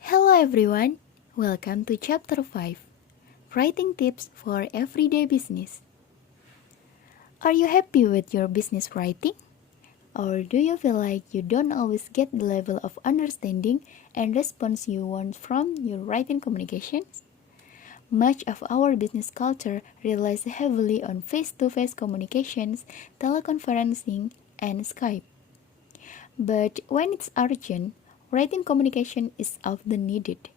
Hello everyone, welcome to Chapter 5 Writing Tips for Everyday Business. Are you happy with your business writing? Or do you feel like you don't always get the level of understanding and response you want from your writing communications? Much of our business culture relies heavily on face-to-face communications, teleconferencing, and Skype. But when it's urgent, writing communication is often needed.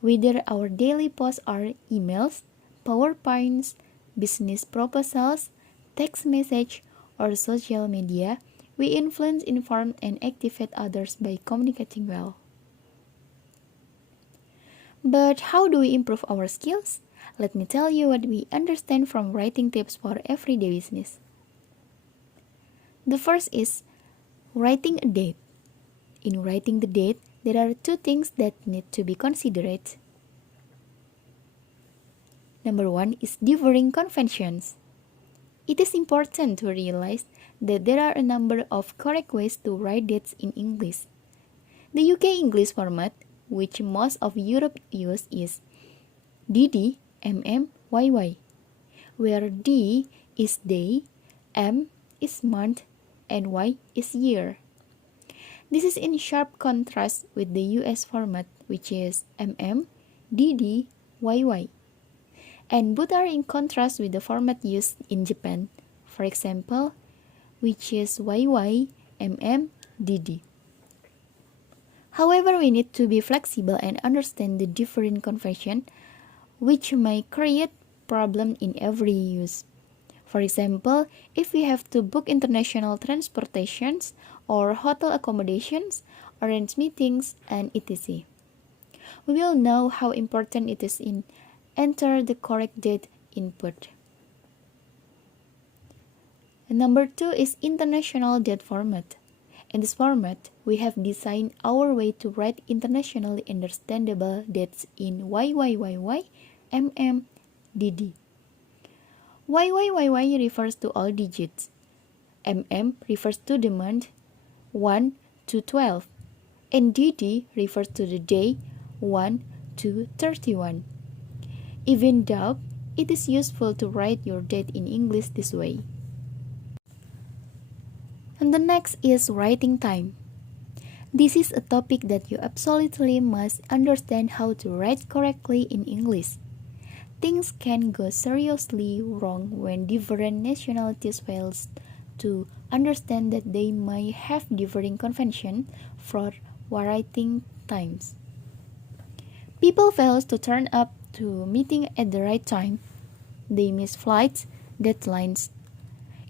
Whether our daily posts are emails, PowerPoints, business proposals, text message, or social media, we influence, inform, and activate others by communicating well. But how do we improve our skills? Let me tell you what we understand from writing tips for everyday business. The first is writing a date. In writing the date, there are two things that need to be considered. Number one is differing conventions. It is important to realize that there are a number of correct ways to write dates in English. The UK English format, which most of Europe use, is DD, MM, YY, where D is day, M is month, and Y is year. This is in sharp contrast with the US format, which is MM, DD, YY. And both are in contrast with the format used in Japan, for example, which is YY, MM, DD. However, we need to be flexible and understand the different convention, which may create problem in every use. For example, if we have to book international transportations or hotel accommodations, arrange meetings, and etc. We will know how important it is in enter the correct date input. And number two is international date format. In this format, we have designed our way to write internationally understandable dates in YYYY, MM, DD. YYYY refers to all digits. MM refers to the month 1 to 12. And DD refers to the day 1 to 31. Even though it is useful to write your date in English this way. And the next is writing time. This is a topic that you absolutely must understand how to write correctly in English. Things can go seriously wrong when different nationalities fail to understand that they may have differing conventions for writing times. People fail to turn up to meeting at the right time. They miss flights, deadlines.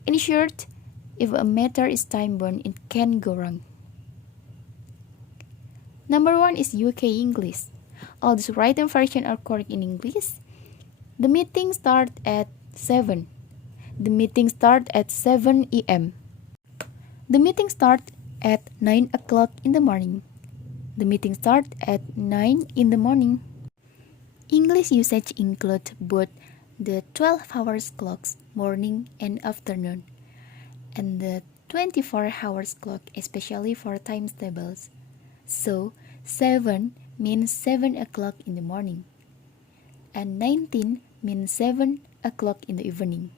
In short, if a matter is time-bound, it can go wrong. Number one is UK English. All these written versions are correct in English. The meeting starts at 7. The meeting starts at 7 a.m. The meeting starts at 9 o'clock in the morning. The meeting starts at 9 in the morning. English usage includes both the 12 hours clocks, morning and afternoon, and the 24 hours clock, especially for times tables. So, 7 means 7 o'clock in the morning, and 19 means 7 o'clock in the evening.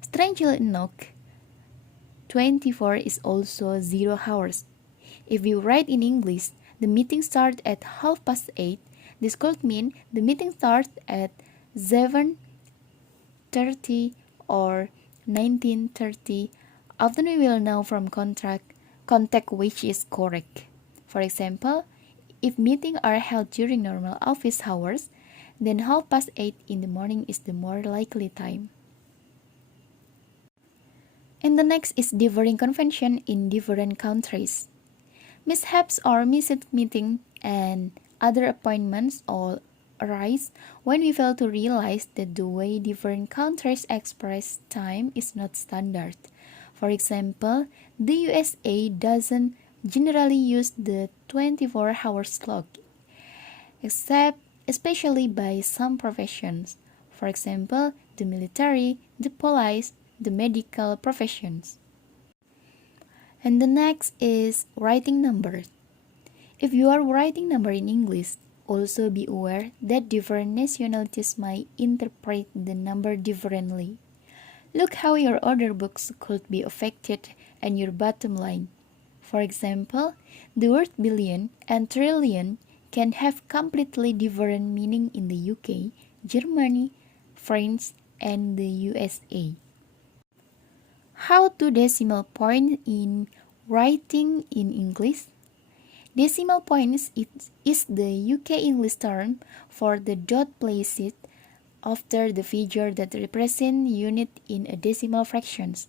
Strangely enough, 24 is also 0 hours. If you write in English, the meeting starts at 8:30. This could mean the meeting starts at 7:30 or 19:30. Often we will know from context which is correct. For example, if meetings are held during normal office hours, then 8:30 in the morning is the more likely time. And the next is differing convention in different countries. Mishaps or missed meeting and other appointments all arise when we fail to realize that the way different countries express time is not standard. For example, the USA doesn't generally use the 24 hours clock, especially by some professions. For example, the military, the police, the medical professions. And the next is writing numbers. If you are writing number in English, also be aware that different nationalities might interpret the number differently. Look how your order books could be affected and your bottom line. For example, the word billion and trillion can have completely different meaning in the UK, Germany, France, and the USA. How to decimal point in writing in English? Decimal points is the UK English term for the dot placed after the figure that represent unit in a decimal fractions.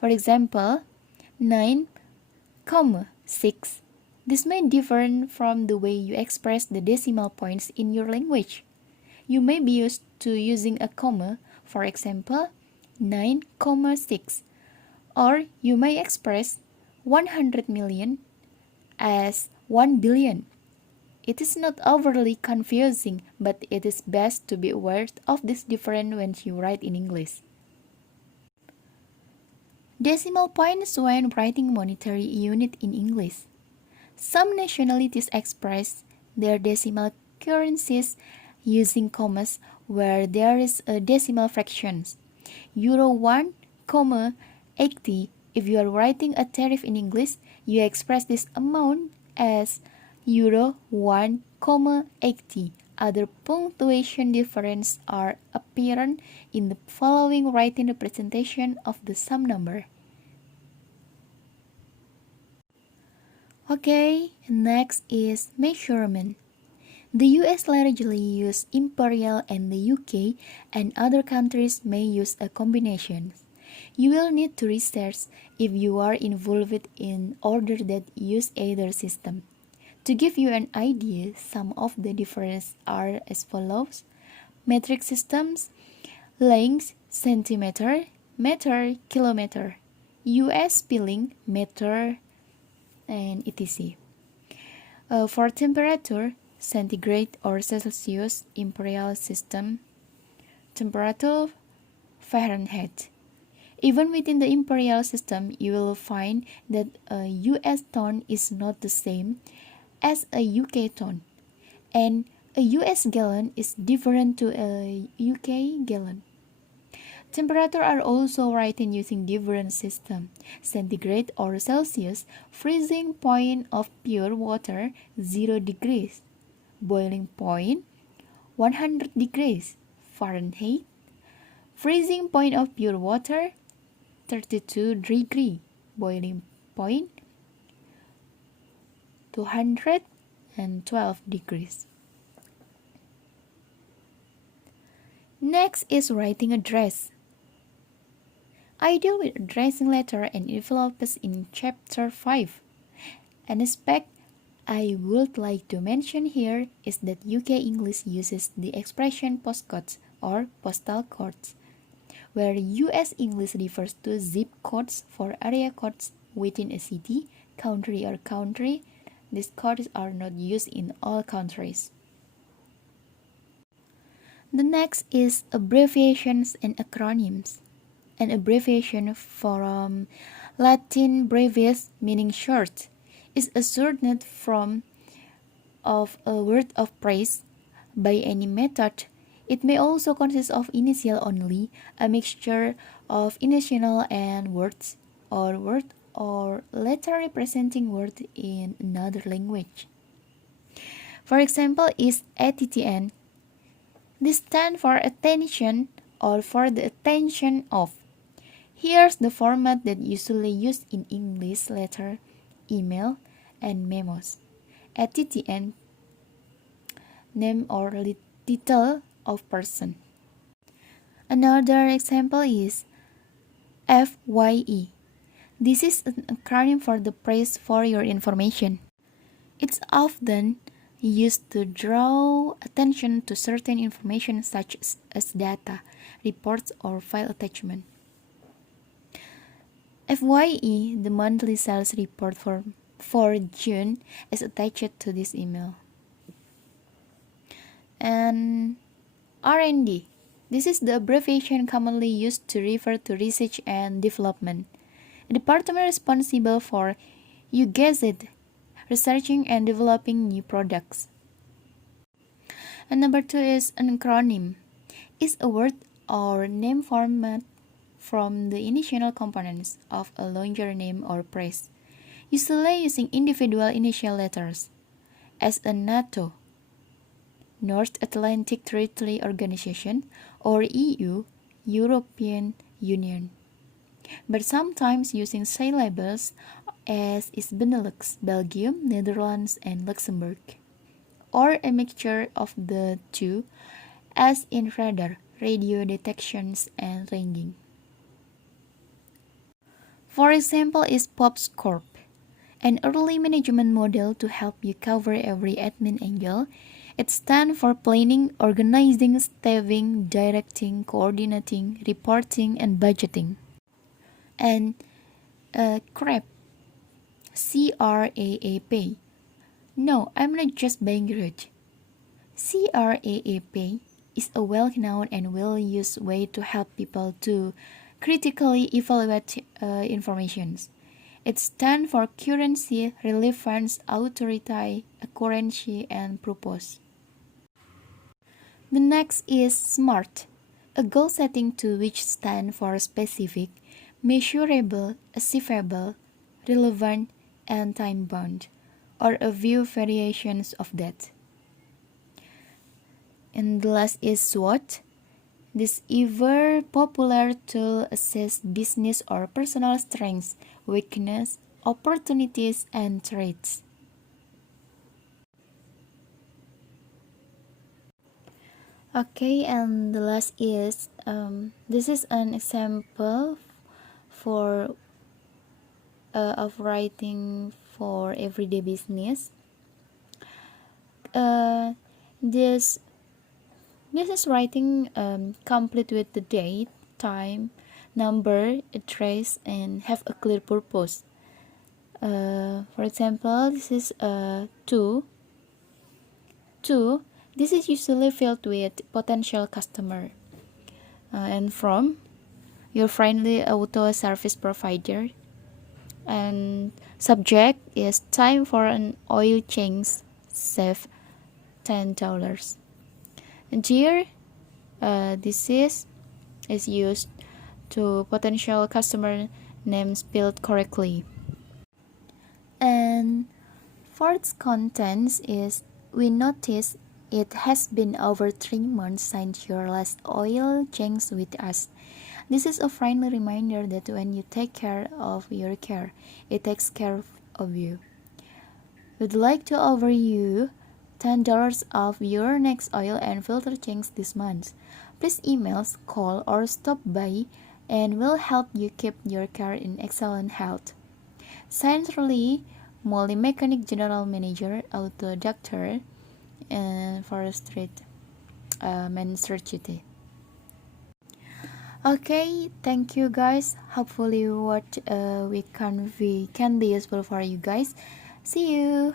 For example, 9,6. This may differ from the way you express the decimal points in your language. You may be used to using a comma, for example, 9,6, or you may express 100 million as 1 billion. It is not overly confusing, but it is best to be aware of this difference when you write in English. Decimal points when writing monetary unit in English. Some nationalities express their decimal currencies using commas where there is a decimal fractions. Euro 1,80. If you are writing a tariff in English, you express this amount as Euro 1,80. Other punctuation differences are apparent in the following writing representation of the sum number. Okay, next is measurement. The US largely use imperial and the UK and other countries may use a combination. You will need to research if you are involved in order that use either system. To give you an idea, some of the differences are as follows. Metric systems, length, centimeter, meter, kilometer. US spelling, meter, and etc. For temperature, centigrade or Celsius, imperial system. Temperature, Fahrenheit. Even within the imperial system, you will find that a US ton is not the same as a UK ton, and a US gallon is different to a UK gallon. Temperature are also written using different system. Centigrade or Celsius, freezing point of pure water 0 degrees. Boiling point 100 degrees Fahrenheit. Freezing point of pure water 32 degrees. Boiling point 212 degrees. Next is writing address. I deal with addressing letter and envelopes in chapter 5. An aspect I would like to mention here is that UK English uses the expression postcodes or postal codes, where US English refers to zip codes for area codes within a city, country or country. These codes are not used in all countries. The next is abbreviations and acronyms. An abbreviation from Latin brevis, meaning short, is a shortened form of a word of praise by any method. It may also consist of initial only, a mixture of initial and words, or word or letter representing word in another language. For example, is ATTN. This stands for attention or for the attention of. Here's the format that usually used in English letter, email, and memos. ATTN, name or title of person. Another example is FYE. This is an acronym for the praise for your information. It's often used to draw attention to certain information such as data, reports, or file attachment. FYE, the monthly sales report for June, is attached to this email. And R&D. This is the abbreviation commonly used to refer to research and development. A department responsible for, you guessed it, researching and developing new products. And number 2 is an acronym. It's a word or name format from the initial components of a longer name or phrase, usually using individual initial letters, as a NATO, North Atlantic Treaty Organization, or EU, European Union, but sometimes using syllables as is Benelux, Belgium, Netherlands, and Luxembourg, or a mixture of the two, as in radar, radio detections, and ringing. For example is POPs Corp, an early management model to help you cover every admin angle. It stands for planning, organizing, staffing, directing, coordinating, reporting, and budgeting. And CRAP, C-R-A-A-P. No, I'm not just being rude. CRAAP is a well-known and well-used way to help people to critically evaluate information. It stands for currency, relevance, authority, accuracy, and purpose. The next is SMART, a goal setting to which stand for specific, measurable, achievable, relevant, and time-bound, or a few variations of that. And the last is SWOT. This ever popular tool assess business or personal strengths, weakness, opportunities, and threats. Okay, and the last is this is an example for of writing for everyday business. This business writing complete with the date, time, number, address, and have a clear purpose. For example, this is two. This is usually filled with potential customer, and from your friendly auto service provider. And subject is time for an oil change, save $10. And here, this is used to potential customer name spelled correctly. And fourth contents is we notice it has been over 3 months since your last oil change with us. This is a friendly reminder that when you take care of your car, it takes care of you. We'd like to offer you $10 off your next oil and filter change this month. Please email, call, or stop by, and we'll help you keep your car in excellent health. Sincerely, Molly Mechanic General Manager, Auto Doctor, and Forest Street, Manchester. Okay, thank you guys. Hopefully what we can be useful for you guys. See you.